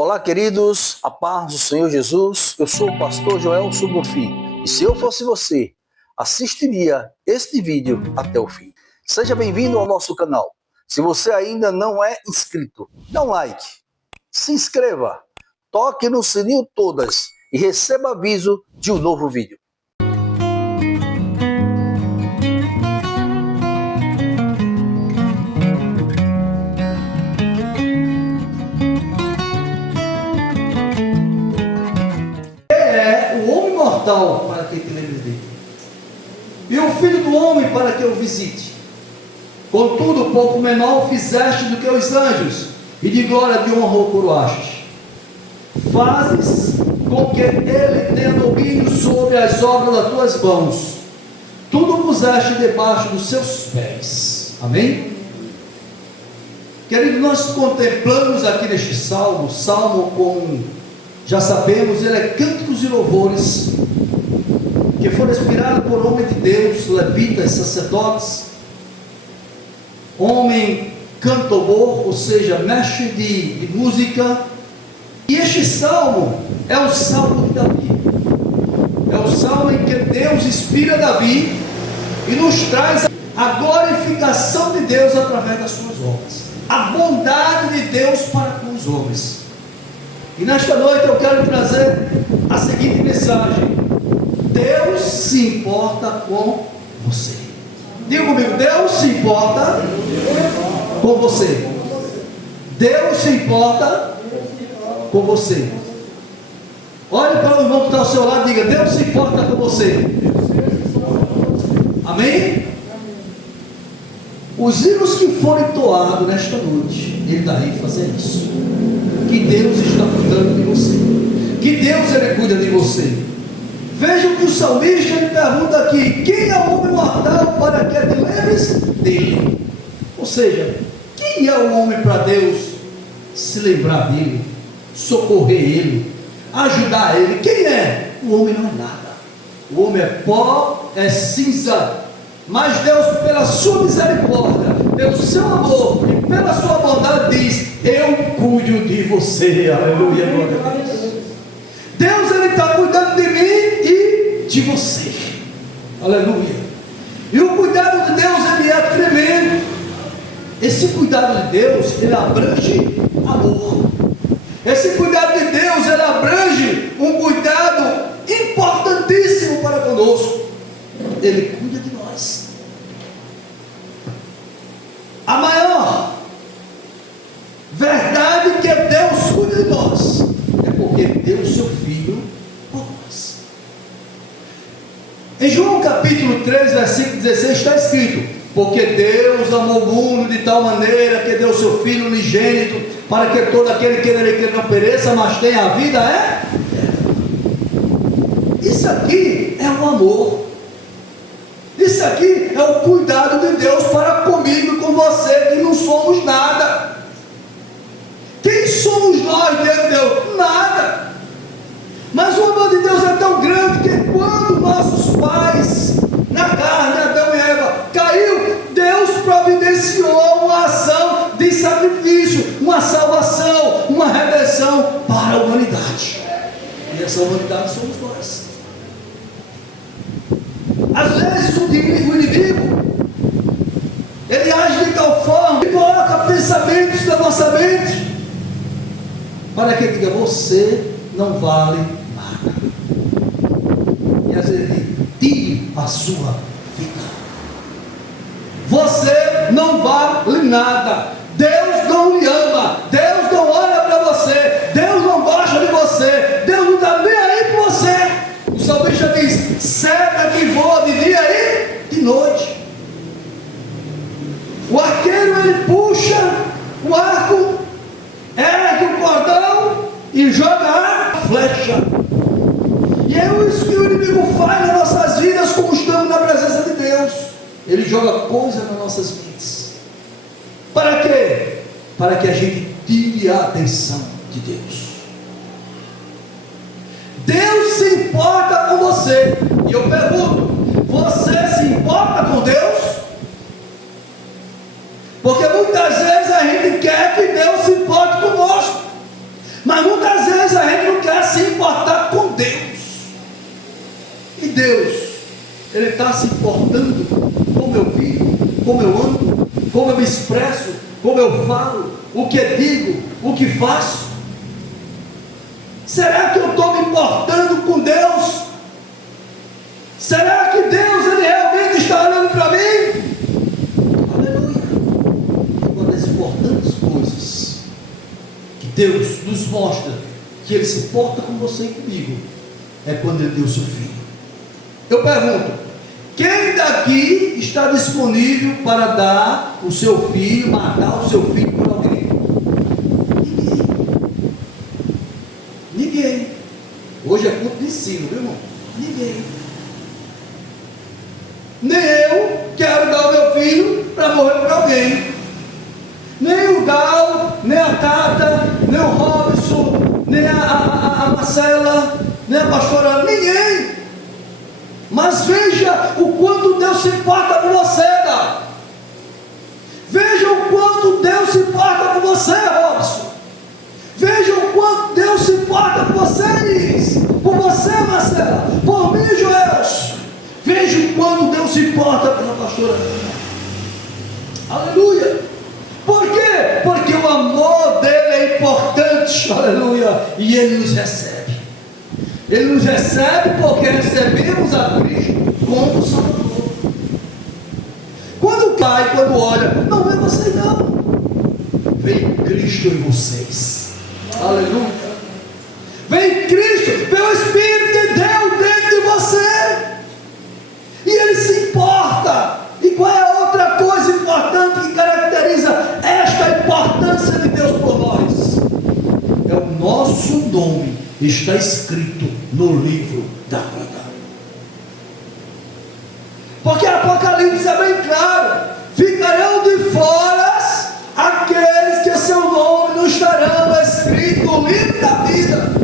Olá, queridos, a paz do Senhor Jesus. Eu sou o pastor Joel Subufi e se eu fosse você, assistiria este vídeo até o fim. Seja bem-vindo ao nosso canal. Se você ainda não é inscrito, dá um like, se inscreva, toque no sininho todas e receba aviso de um novo vídeo. Para que te lembre dele, e o filho do homem para que o visite. Contudo, pouco menor fizeste do que os anjos, e de glória de honra o coroastes. Fazes com que ele tenha domínio sobre as obras das tuas mãos, tudo puseste debaixo dos seus pés. Amém? Querido, nós contemplamos aqui neste salmo, como já sabemos, ele é cânticos e louvores que foram inspirados por homem de Deus, levitas, sacerdotes, homem cantor, ou seja, mestre de música. E este salmo é o salmo de Davi, é o salmo em que Deus inspira Davi e nos traz a glorificação de Deus através das suas obras, a bondade de Deus para com os homens. E nesta noite eu quero trazer a seguinte mensagem: Deus se importa com você. Diga comigo, Deus se importa com você. Deus se importa com você. Olhe para o irmão que está ao seu lado e diga: Deus se importa com você. Amém? Os hinos que forem toados nesta noite, ele dá ênfase a isso, que Deus está cuidando de você, que Deus ele cuida de você. Vejam que o salmista ele pergunta aqui: quem é o homem mortal para que te lembres dele? Ou seja, quem é o homem para Deus se lembrar dele, socorrer ele, ajudar ele? Quem é? O homem não é nada. O homem é pó, é cinza. Mas Deus, pela sua misericórdia, pelo seu amor e pela sua bondade, diz: eu cuido de você. Aleluia, glória a Deus. Deus ele está cuidando de mim e de você. Aleluia. E o cuidado de Deus ele é tremendo. Esse cuidado de Deus ele abrange amor. Esse cuidado de Deus ele abrange um cuidado importantíssimo para conosco. Ele cuida de nós. A maior verdade que Deus cuida de nós é porque deu o seu Filho por nós. Em João capítulo 3, versículo 16 está escrito: porque Deus amou o mundo de tal maneira que deu o seu Filho unigênito, para que todo aquele que nele crê não pereça, mas tenha a vida eterna. Isso aqui é o amor. Isso aqui é o cuidado de Deus para comigo e com você, que não somos nada. Quem somos nós diante de Deus? Nada. Mas o amor de Deus é tão grande que quando nossos pais, na carne, Adão e Eva, caiu, Deus providenciou uma ação de sacrifício, uma salvação, uma redenção para a humanidade. E essa humanidade somos nós. Às vezes o inimigo ele age de tal forma que coloca pensamentos na nossa mente para que diga: você não vale nada. E às vezes ele tire a sua vida. Você não vale nada. Deus não lhe ama. Deus não olha para você. Deus não gosta de você. Deus não está nem aí por você. O salmista diz: seta que voa de dia e de noite. O arqueiro ele puxa o arco, ergue o cordão e joga a flecha. E é isso que o inimigo faz nas nossas vidas, como estamos na presença de Deus. Ele joga coisas nas nossas mentes. Para quê? Para que a gente tire a atenção de Deus. Deus se importa com você. E eu pergunto: você se importa com Deus? Porque muitas vezes a gente quer que Deus se importe conosco, mas Mas muitas vezes a gente não quer se importar com Deus. E Deus, Ele está se importando como eu vivo, como eu ando, como eu me expresso, como eu falo, o que digo, o que faço. Será que eu estou me importando com Deus? Será que Deus, Ele realmente está olhando para mim? Aleluia! Uma das importantes coisas que Deus nos mostra que Ele se importa com você e comigo é quando Ele deu o seu filho. Eu pergunto, quem daqui está disponível para dar o seu filho, matar o seu filho por alguém? Ninguém. Hoje é culto de ensino, viu irmão? Ninguém. Nem eu quero dar o meu filho para morrer por alguém. Nem o Gal, nem a Tata, nem o Robson, nem a Marcela, nem a pastora, ninguém. Mas veja o quanto Deus se importa por você, Gal. Veja o quanto Deus se importa por você, Robson. Veja o quanto Deus se importa por vocês, por você, Marcela, por mim, Joel. Veja o quanto Deus se importa pela pastora. Aleluia. Por quê? Porque o amor dele é importante. Aleluia. E ele nos recebe. Ele nos recebe porque recebemos a Cristo como Salvador. Quando cai, quando olha, não é você não. Vem Cristo em vocês. Aleluia. Vem Cristo, vem o Espírito de Deus dentro de você. E Ele se importa. E qual é a outra coisa importante que caracteriza esta importância de Deus por nós? É o nosso nome está escrito no livro da vida. Porque Apocalipse é bem claro: ficarão de fora aqueles que seu nome não estarão escrito no livro da vida.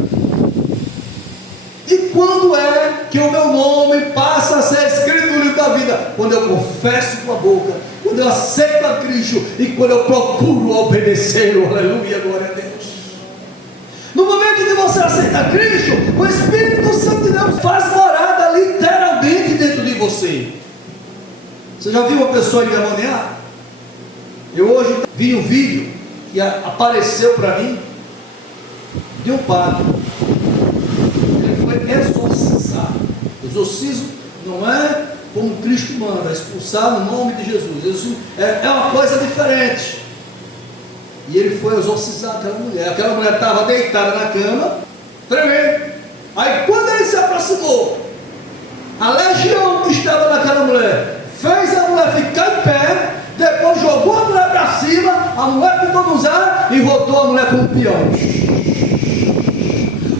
E quando é que o meu nome passa a ser escrito no livro da vida? Quando eu confesso com a boca, quando eu aceito a Cristo e quando eu procuro obedecê-lo. Aleluia, glória a Deus. No momento que você aceita Cristo, o Espírito Santo de Deus faz morada literalmente dentro de você. Você já viu uma pessoa endemoniada? Eu hoje vi um vídeo que apareceu para mim de um padre. Ele foi exorcizado. Exorcismo não é como Cristo manda, expulsar no nome de Jesus. Isso é uma coisa diferente. E ele foi exorcizar aquela mulher. Aquela mulher estava deitada na cama, tremendo. Aí quando ele se aproximou, a legião que estava naquela mulher fez a mulher ficar em pé. Depois jogou a mulher para cima, a mulher ficou nos ar e rodou a mulher como um peão.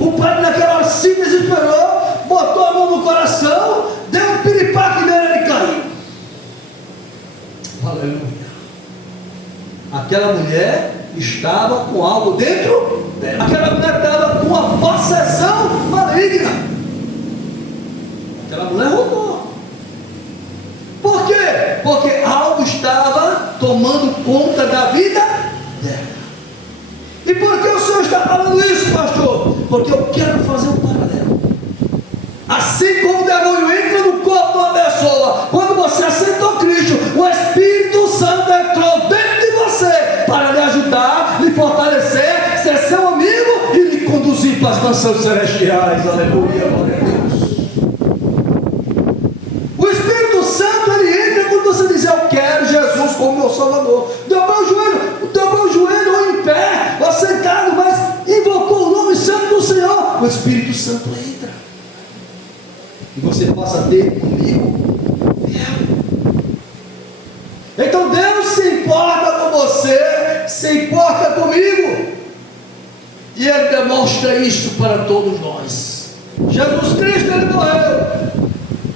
O padre naquela hora se desesperou, botou a mão no coração, deu um piripaque nele e ele caiu. Aleluia. Aquela mulher estava com algo dentro dela. Aquela mulher estava com uma possessão maligna. Aquela mulher rodou. Por quê? Porque algo estava tomando conta da vida dela. E por que o Senhor está falando isso, pastor? Porque eu quero fazer um paralelo. Assim como o demônio entra no corpo de uma pessoa, quando você aceitou Cristo, o Espírito Santo entrou dentro de você para lhe ajudar, lhe fortalecer, ser seu amigo e lhe conduzir para as mansões celestiais. Aleluia, glória a Deus. O Espírito Santo, ele entra quando você diz: eu quero Jesus como meu Salvador. Dobrou o joelho ou em pé, ou sentado, mas invocou o nome santo do Senhor. O Espírito Santo entra. E você passa a ter comigo fiel. Então Deus se importa com você, se importa comigo. E Ele demonstra isso para todos nós. Jesus Cristo, Ele morreu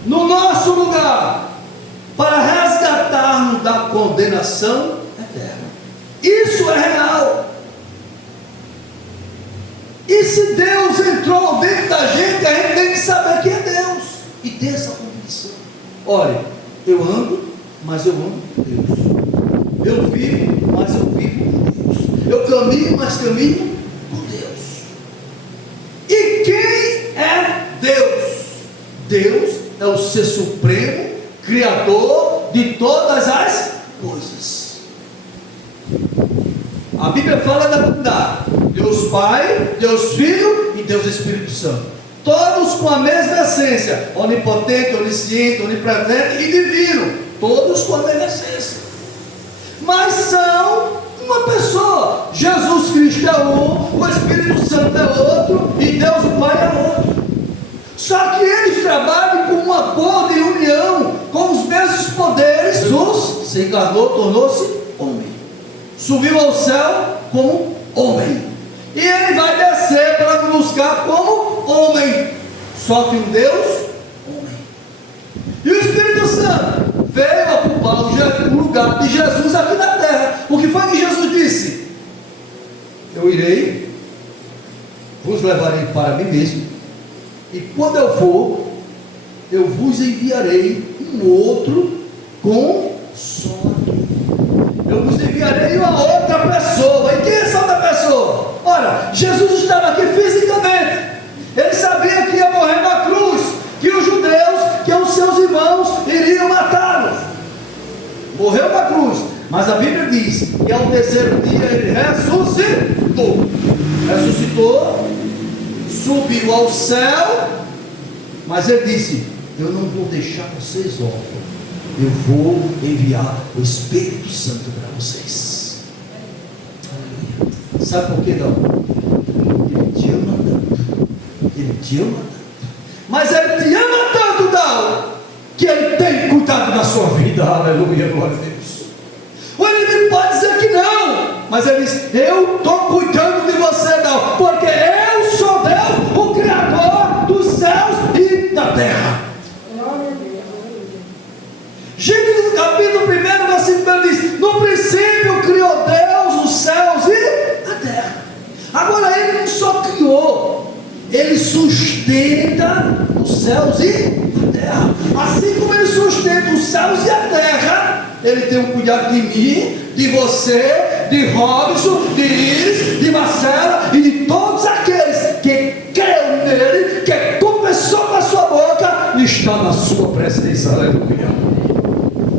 no nosso lugar para resgatar-nos da condenação eterna. Isso é real. E se Deus entrou dentro da gente, a gente tem que saber que é Deus e ter essa convicção. Olha, eu ando, mas eu ando com Deus. Eu vivo, mas eu vivo com Deus. Eu caminho, mas caminho com Deus. Deus é o ser supremo, criador de todas as coisas. A Bíblia fala da Trindade: Deus Pai, Deus Filho e Deus Espírito Santo, todos com a mesma essência, onipotente, onisciente, onipresente e divino, todos com a mesma essência, mas são uma pessoa. Jesus Cristo é um, o Espírito Santo é outro e Deus o Pai é outro. Só que eles trabalham com um acordo e união com os mesmos poderes. Jesus se encarnou, tornou-se homem, subiu ao céu como homem, e ele vai descer para nos buscar como homem, só que um Deus homem. E o Espírito Santo veio ocupar o lugar de Jesus aqui na terra. O que foi que Jesus disse? Eu irei, vos levarei para mim mesmo, e quando eu for, eu vos enviarei um outro Consolador. Eu vos enviarei uma outra pessoa. E quem é essa outra pessoa? Ora, Jesus estava aqui fisicamente. Ele sabia que ia morrer na cruz, que os judeus, que os seus irmãos iriam matá-lo. Morreu na cruz, mas a Bíblia diz que ao terceiro dia ele ressuscitou. Ressuscitou, subiu ao céu, mas ele disse: eu não vou deixar vocês órfãos, eu vou enviar o Espírito Santo para vocês. Sabe por que não? Ele te ama tanto, ele te ama tanto, mas ele te ama tanto, não, que ele tem cuidado da sua vida. Aleluia, glória a Deus. O inimigo pode dizer que não, mas ele diz: eu estou cuidando de você, não, porque eu sou Deus, o Criador dos céus e da terra. Gênesis capítulo 1, versículo 1 diz: no princípio criou Deus os céus e a terra. Agora ele não só criou, ele sustenta os céus e a terra. Assim como ele sustenta os céus e a terra, ele tem um cuidado de mim, de você, de Robson, de Iris, de Marcela e de todos aqueles que creram nele, que confessou com a sua boca e está na sua presença. Aleluia.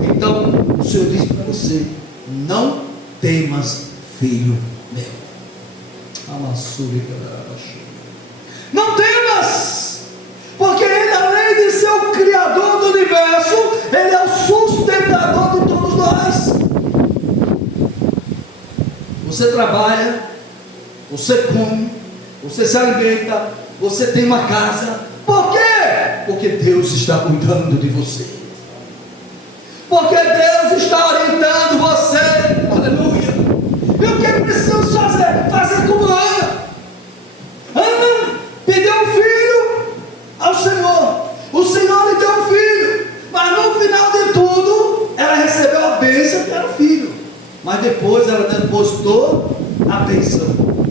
Então o Senhor diz para você: não temas, filho meu. Não temas, porque ele, além de ser o Criador do universo, ele é o sustentador de todos nós. Você trabalha, você come, você se alimenta, você tem uma casa. Por quê? Porque Deus está cuidando de você, porque Deus está orientando você. Aleluia. E o que precisamos fazer? Fazer como Ana. Ana pediu um filho ao Senhor, o Senhor lhe deu um filho, mas no final de tudo ela recebeu a bênção que era o filho, mas depois ela depositou a bênção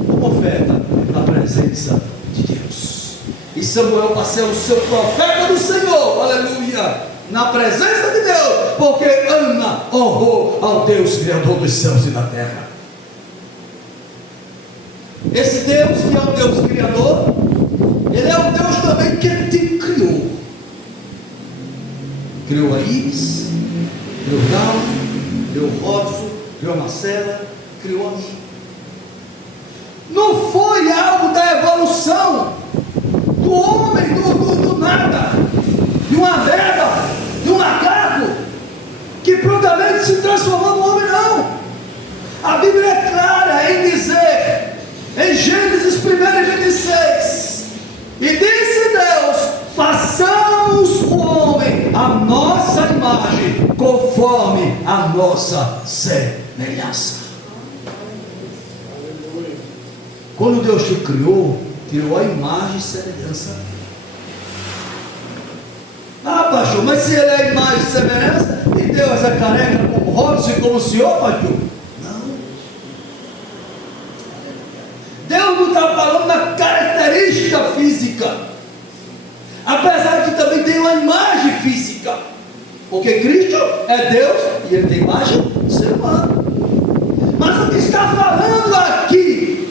como oferta na presença de Deus. E Samuel passou a ser o seu profeta do Senhor, aleluia, na presença de Deus, porque Ana honrou ao Deus Criador dos céus e da terra. Esse Deus que é o Deus Criador, ele é o Deus também que te criou. Criou a Iris, criou o Gal, criou o Robson, criou a Marcela, criou a mim. Não foi algo da evolução do homem, do nada, de uma abelha, de um macaco, que prontamente se transformou no homem, não. A Bíblia é clara em dizer, em Gênesis 1:26, e disse Deus: façamos o homem à nossa imagem, conforme a nossa semelhança. Quando Deus te criou, tirou a imagem e semelhança. Ah, pastor, mas se ele é a imagem e semelhança, e Deus é careca como Robson e como o senhor, pastor? Não. Deus não está falando na característica física, apesar que também tem uma imagem física, porque Cristo é Deus e ele tem imagem do ser humano. Mas o que está falando aqui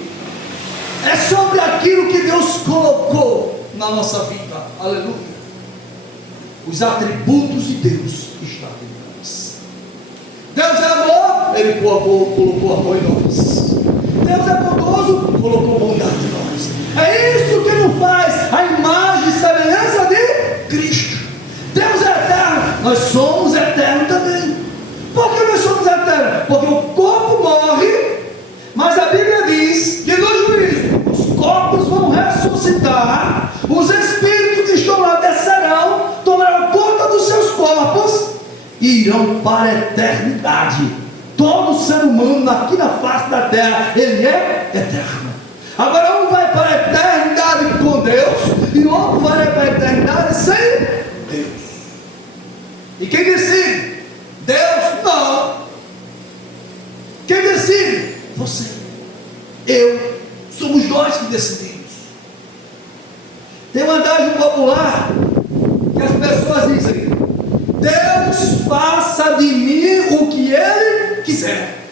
é sobre aquilo que Deus colocou na nossa vida. Aleluia. os atributos de Deus que estão em nós. Deus é amor, Ele colocou amor em nós. Deus é bondoso, colocou bondade em nós. É isso que nos faz a imagem e semelhança de Cristo. Deus é eterno, nós somos eternos também. Por que nós somos eternos? Porque o corpo morre, mas a Bíblia diz que no juízo os corpos vão ressuscitar, os espíritos que estão lá descerão, tomarão conta dos seus corpos e irão para a eternidade. Todo ser humano aqui na face da terra, ele é eterno. Agora um vai para a eternidade com Deus e outro vai para a eternidade sem Deus. E quem decide? Deus? Não. Quem decide? Você. Eu. Somos nós que decidimos. Tem uma adagem popular que as pessoas dizem: Deus faça de mim o que Ele quiser.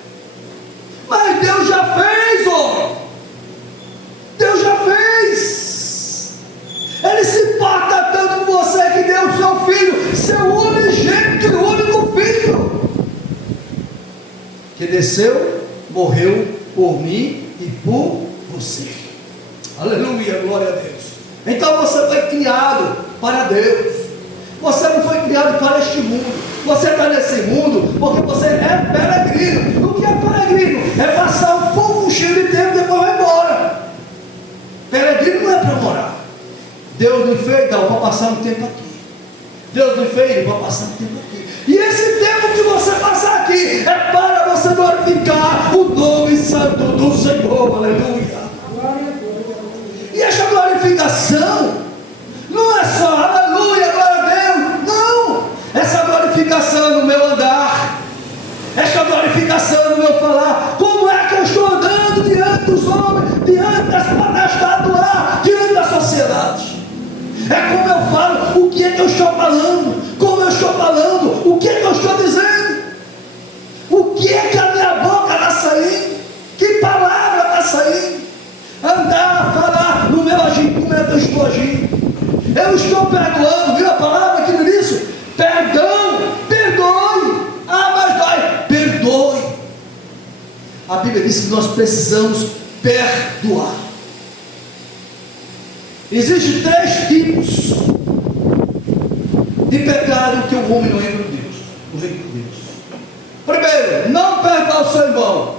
Mas Deus já fez, homem. Deus já fez. Ele se importa tanto com você que deu o seu filho, seu unigênito e único filho, que desceu, morreu por mim e por você. Aleluia, glória a Deus. Então você foi criado para Deus. Você não foi criado para este mundo. Você está nesse mundo porque você é peregrino. O que é peregrino? É passar um pouco cheio de tempo e depois vai embora. Peregrino não é para morar. Deus me fez para passar um tempo aqui. Deus me fez para passar um tempo aqui. E esse tempo que você passar aqui é para você glorificar o nome santo do Senhor. Aleluia. E essa glorificação não é só aleluia, glória a Deus. Não. Essa glorificação é no meu andar. Essa glorificação é no meu falar. Como é que eu estou andando diante dos homens, diante das potestades do ar, diante da sociedade? É como eu falo, o que é que eu estou falando, como eu estou falando, o que é que eu estou dizendo, o que é que a minha boca está saindo, que palavra está saindo, andar, falar no meu agir, como é que eu estou agindo. Eu estou perdoando, viu a palavra aqui no início? Perdão, perdoe, mas dói, perdoe. A Bíblia diz que nós precisamos perdoar. Existem 3 tipos de pecado que o homem não entra em Deus, no reino de Deus. Primeiro, não perdoar o seu irmão.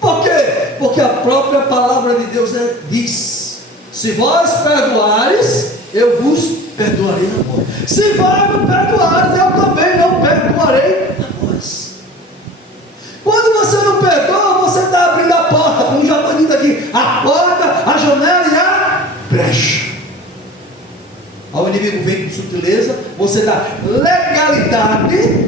Por quê? Porque a própria palavra de Deus diz: se vós perdoares, eu vos perdoarei a vós. Se vós não perdoares, eu também não perdoarei a vós. Quando você não perdoa, você está abrindo a porta, como já foi dito aqui, a porta, a janela e a brecha. Ao inimigo vem com sutileza, você dá legalidade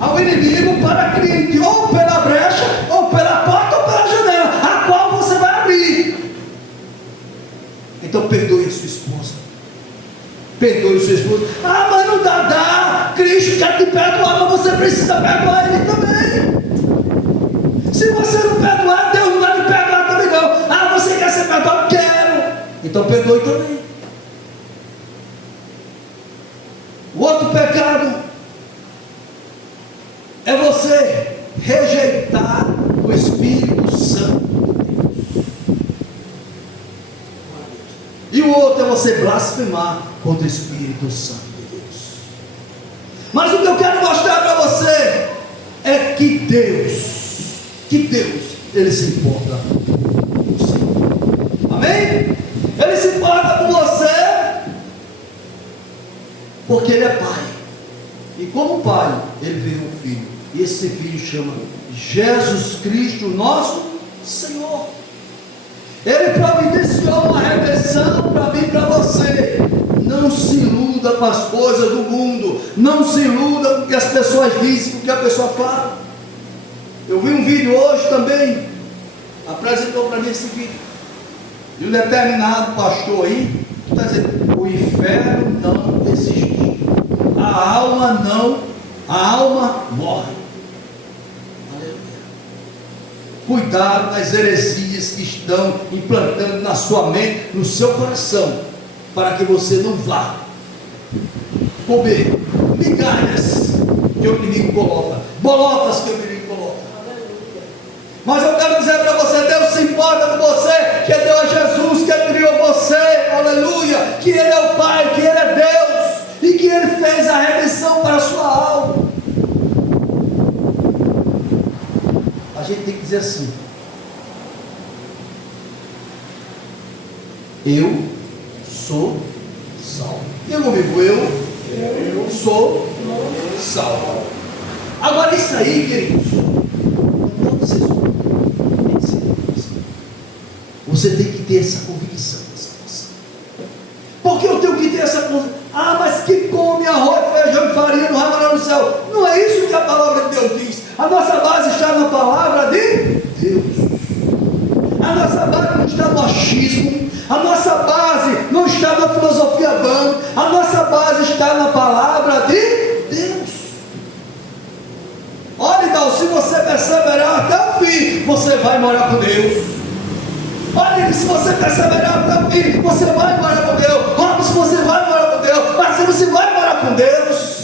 ao inimigo para que ele entre ou pela brecha, ou pela porta, ou pela janela, a qual você vai abrir. Então perdoe a sua esposa. Perdoe o seu esposo. Mas não dá. Cristo quer te perdoar, mas você precisa perdoar ele também. Se você não perdoar, Deus não vai te perdoar também não. Você quer ser perdoado? Quero. Então perdoe também. O outro pecado é você rejeitar o Espírito Santo de Deus. E o outro é você blasfemar contra o Espírito Santo de Deus. Mas o que eu quero mostrar para você é que Deus, Ele se importa com você. Amém? Ele se importa com você porque Ele é Pai. E como Pai, Ele veio um Filho. E esse Filho chama Jesus Cristo, nosso Senhor. Ele providenciou uma redenção para mim e para você. Não se iluda com as coisas do mundo. Não se iluda com o que as pessoas dizem, com o que a pessoa fala. Eu vi um vídeo hoje também, apresentou para mim esse vídeo, de um determinado pastor aí, que está dizendo: o inferno não existe. A alma morre. Aleluia. Cuidado das heresias que estão implantando na sua mente, no seu coração, para que você não vá comer migalhas que o inimigo coloca, bolotas que o inimigo coloca. Mas eu quero dizer para você, Deus se importa com você, que deu a Jesus, que Ele criou você, aleluia, que Ele é o Pai, que Ele é Deus, e que Ele fez a redenção para a sua alma. A gente tem que dizer assim: eu sou salvo. Diga comigo, eu sou salvo. Agora isso aí, queridos, não precisa. Você tem que ter essa convicção da salvação. Porque eu tenho que ter essa convicção. Ah, mas que come arroz, feijão e farinha não vai morar no céu. Não é isso que a palavra de Deus diz. A nossa base está na palavra de Deus. A nossa base não está no achismo. A nossa base não está na filosofia vã. A nossa base está na palavra de Deus. Olha então, se você perseverar até o fim, você vai morar com Deus. Olha, se você perseverar até o fim, você vai morar com Deus. Olha, se você vai morar com Deus, mas se você vai morar com Deus,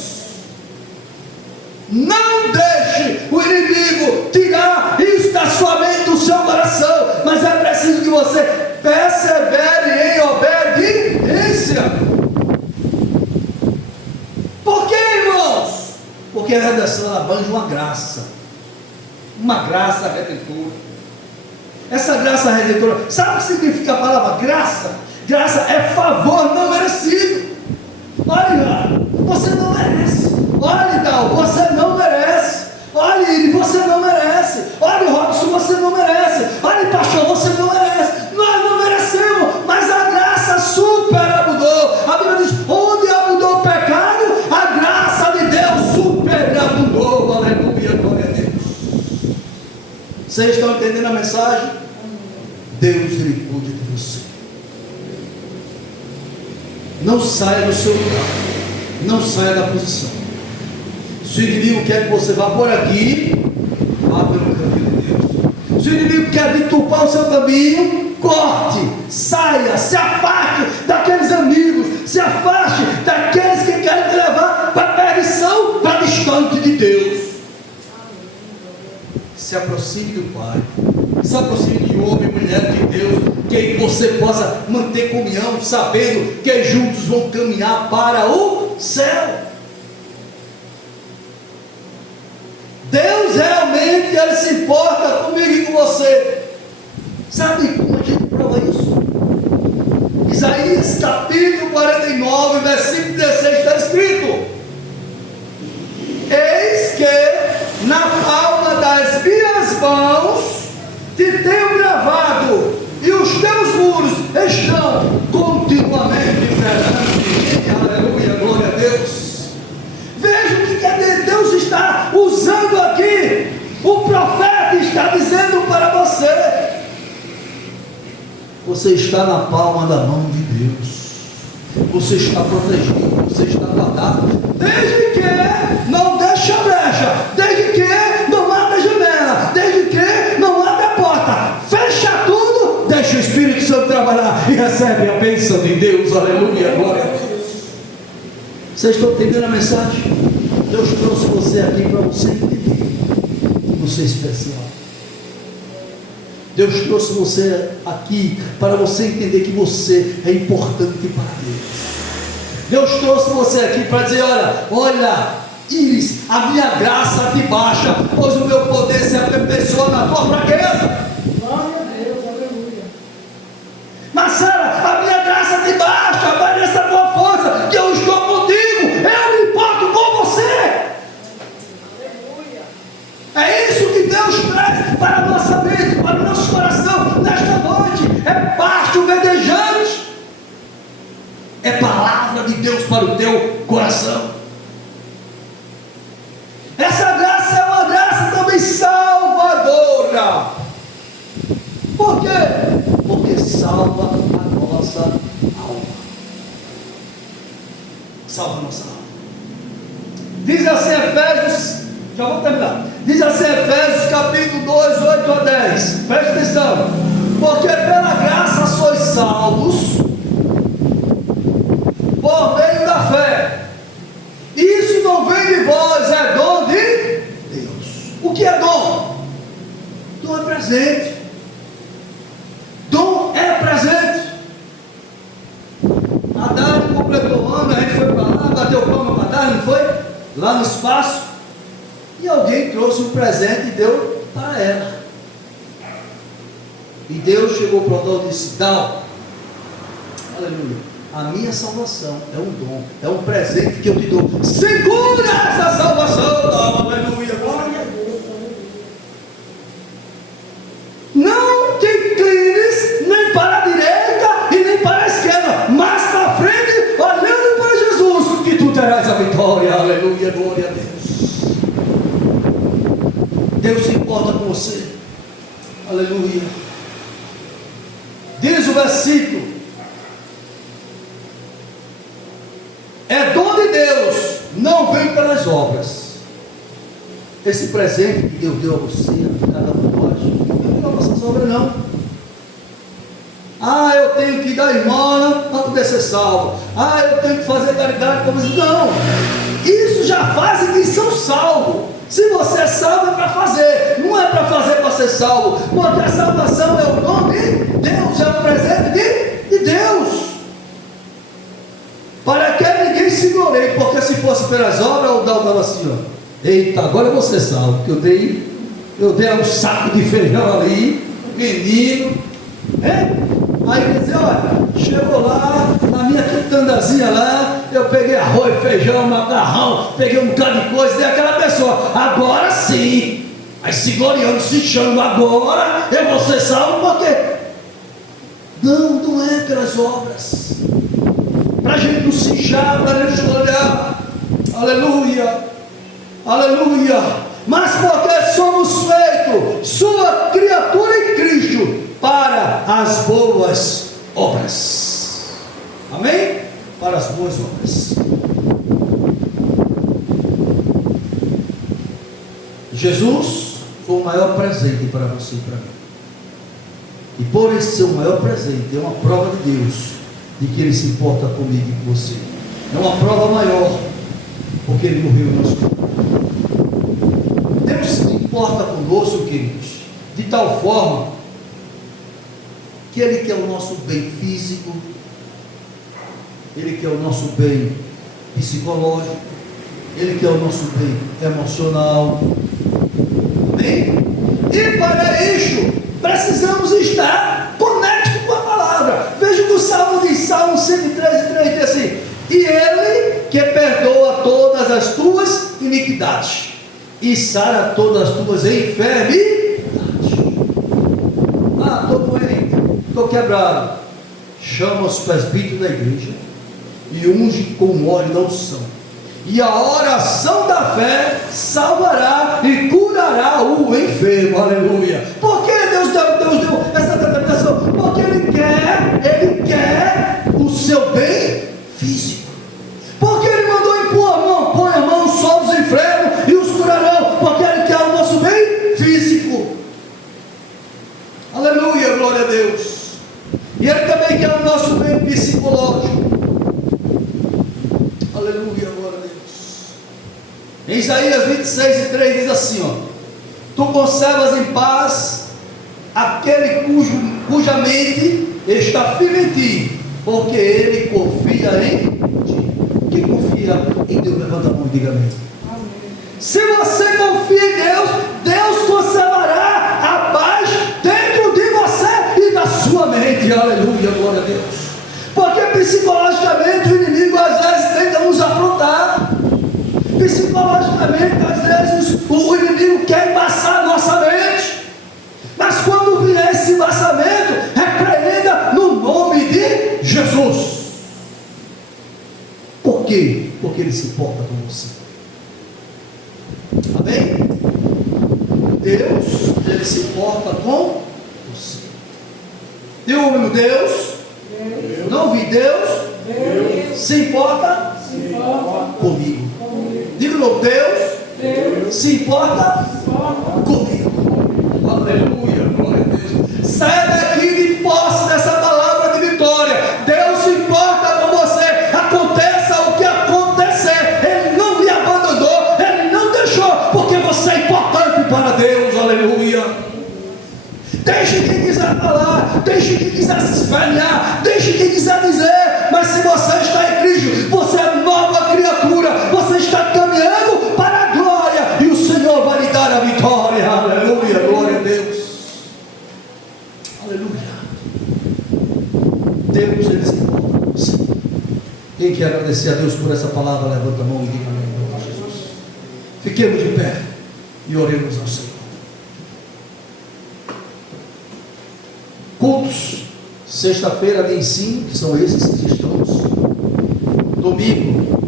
não deixe o inimigo tirar isso da sua mente, do seu coração. Mas é preciso que você persevere em obediência. Por quê, irmãos? Porque a redenção abrange uma graça redentora. Essa graça redentora, sabe o que significa a palavra graça? Graça é favor não merecido. Olha, você não merece. Olha, Dal, você não merece. Olha, Iri, você não merece. Olha, Robson, você não merece. Olha, pastor, você não merece. Nós não merecemos, mas a graça superabundou. A Bíblia diz: onde abundou o pecado, a graça de Deus superabundou. Aleluia, glória a Deus. Vocês estão entendendo a mensagem? Deus, Ele cuida de você. Não saia do seu lugar. Não saia da posição. Se o inimigo quer que você vá por aqui, vá pelo caminho de Deus. Se o inimigo quer deturpar o seu caminho, corte, saia, se afaste daqueles amigos, se afaste daqueles que querem te levar para a perdição, para distante de Deus. Se aproxime do Pai, se aproxime de homem e mulher de Deus, que você possa manter comunhão, sabendo que juntos vão caminhar para o céu. Deus realmente, Ele se importa comigo e com você. Sabe como a gente prova isso? Isaías capítulo 49, versículo 16 está escrito: eis que na palma das minhas mãos te tenho gravado, e os teus muros estão continuamente perante mim. Aleluia, glória a Deus. Veja o que Deus está usando aqui. O profeta está dizendo para você: você está na palma da mão de Deus, você está protegido, você está guardado, desde que não deixe a brecha, desde que não abra a janela, desde que não abra a porta, fecha tudo, deixa o Espírito Santo trabalhar e recebe a bênção de Deus. Aleluia, glória a Deus. Vocês estão entendendo a mensagem? Deus trouxe você aqui para você entender você é especial. Deus trouxe você aqui para você entender que você é importante para Deus. Deus trouxe você aqui para dizer: olha, Iris, a minha graça te baixa, pois o meu poder se aperfeiçoa na tua fraqueza. Glória a Deus, aleluia. Marcela, a minha graça te baixa, vai nessa tua força, que eu estou contigo, eu me importo com você. Aleluia. É isso que Deus traz para a nossa mente, para o nosso coração nesta noite. É pasto verdejante, é palavra de Deus para o teu coração. Essa graça é uma graça também salvadora. Por quê? Porque salva a nossa alma. Salva a nossa alma. Diz assim Efésios, já vou terminar. Diz assim Efésios capítulo 2, 8 a 10. Preste atenção. Porque pela graça sois salvos por meio da fé. lá no espaço, e alguém trouxe um presente e deu para ela. E Deus chegou para o e disse: Dá, aleluia, a minha salvação é um dom, é um presente que eu te dou. Segura essa salvação, Dá, aleluia, glória a Deus. Não te inclines nem para a direita e nem para a esquerda, mas para frente, olhando para Jesus, que tu terás a vitória, aleluia, glória a Deus. Deus se importa com você, aleluia. Diz o versículo: é dom de Deus, não vem pelas obras. Esse presente que Deus deu a você, a cada um de nós, não vem pelas nossas obras, não. Ah, eu tenho que dar esmola para poder ser salvo. Ah, eu tenho que fazer caridade como isso. Não, isso já fazem que são salvos. Se você é salvo é para fazer, não é para fazer para ser salvo, porque a salvação é o dom de Deus, é o presente de Deus, para que ninguém se glorie, porque se fosse pelas obras, o Dal estava assim, ó, eita, agora eu vou ser salvo, porque eu dei um saco de feijão ali, menino, aí ele dizia: olha, chegou lá, na minha quitandazinha lá, eu peguei arroz, feijão, macarrão, peguei um bocado de coisa, dei aquela pessoa, agora sim, aí se gloriando, se chama, agora eu vou ser salvo, porque não é pelas obras, para a gente não se inchar, para a gente olhar, aleluia, aleluia, mas porque somos feitos sua criatura em Cristo para as boas obras, amém? Para as boas obras. Jesus foi o maior presente para você e para mim, e por esse seu maior presente é uma prova de Deus de que Ele se importa comigo e com você. É uma prova maior, porque Ele morreu em nosso lugar. Deus se importa conosco, queridos, de tal forma que Ele quer o nosso bem físico, Ele quer o nosso bem psicológico, Ele quer o nosso bem emocional, amém? E para isso precisamos estar conectados com a palavra. Veja o que o Salmo diz, Salmo 103:3 diz assim: e Ele que perdoa todas as tuas iniquidades e sara todas as tuas enfermidades. Ah, estou doente, estou quebrado. Chama os presbíteros da igreja e unge com o óleo da unção, e a oração da fé salvará e curará o enfermo, aleluia. Por que Deus deu essa determinação? Porque Ele quer o seu bem físico. Porque Ele mandou impor a mão, põe a mão sobre os enfermos e os curarão, porque Ele quer o nosso bem físico, aleluia, glória a Deus. E Ele também quer o nosso bem psicológico, aleluia, glória a Deus. Em Isaías 26:3 diz assim, ó: tu conservas em paz aquele cuja mente está firme em ti, porque ele confia em ti. Quem confia em Deus, levanta a mão e diga amém. Se você confia em Deus, Deus conservará a paz dentro de você e da sua mente, aleluia, glória a Deus. Porque psicologicamente o inimigo às vezes tenta nos afrontar. Psicologicamente às vezes o inimigo quer embaçar a nossa mente, mas quando vier esse embaçamento, repreenda no nome de Jesus. Por quê? Porque Ele se importa com você, amém? Deus, Ele se importa com você. Diga comigo: Deus, não ouvi, Deus se importa comigo. Diga logo: Deus se importa comigo. Aleluia, glória a Deus. Saia daqui de posse dessa palavra de vitória. Deus se importa com você. Aconteça o que acontecer, Ele não lhe abandonou, Ele não deixou, porque você é importante para Deus, aleluia. Deixe quem quiser falar, deixe quem quiser se espalhar, deixe quem quiser dizer, mas se você está em Cristo, você é nova criatura, você está caminhando Deus, Ele se importa com você. Quem quer agradecer a Deus por essa palavra, levanta a mão e diga amém, em nome de Jesus. Fiquemos de pé e oremos ao Senhor. Cultos, sexta-feira de ensino, que são esses que estamos. Domingo,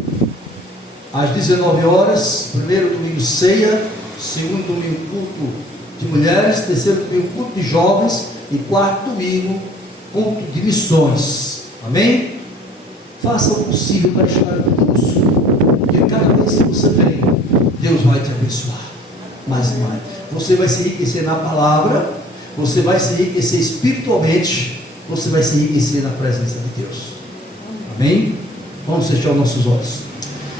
às 19 horas, primeiro domingo ceia, segundo domingo culto de mulheres, terceiro domingo culto de jovens e quarto domingo culto de missões. Amém? Faça o possível para estar conosco, porque cada vez que você vem, Deus vai te abençoar mais e mais. Você vai se enriquecer na palavra, você vai se enriquecer espiritualmente, você vai se enriquecer na presença de Deus. Amém? Vamos fechar os nossos olhos.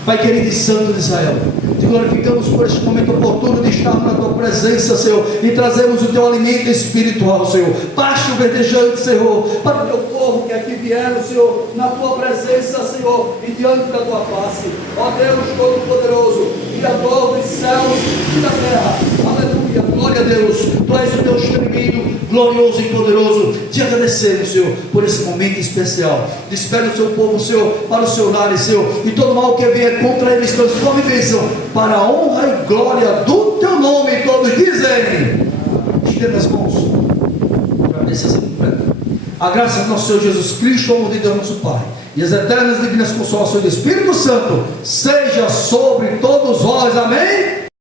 Pai querido e santo de Israel, te glorificamos por este momento oportuno de estarmos na tua presença, Senhor, e trazemos o teu alimento espiritual, Senhor, pasto verdejante, Senhor, para o teu povo que aqui vieram, Senhor, na tua presença, Senhor, e diante da tua face. Ó Deus Todo-Poderoso, Criador dos céus e da terra, aleluia, glória a Deus. Tu és o Deus tremendo, glorioso e poderoso. Te agradecemos, Senhor, por esse momento especial. Despede o seu povo, Senhor, para o seu lar, Senhor, e todo mal que venha contra eles transforme em bênção, para a honra e glória do teu nome. E todos dizem: estenda as mãos, agradeça essa completa. A graça do nosso Senhor Jesus Cristo, o amor de Deus nosso Pai, e as eternas divinas consolações do Espírito Santo seja sobre todos vós. Amém?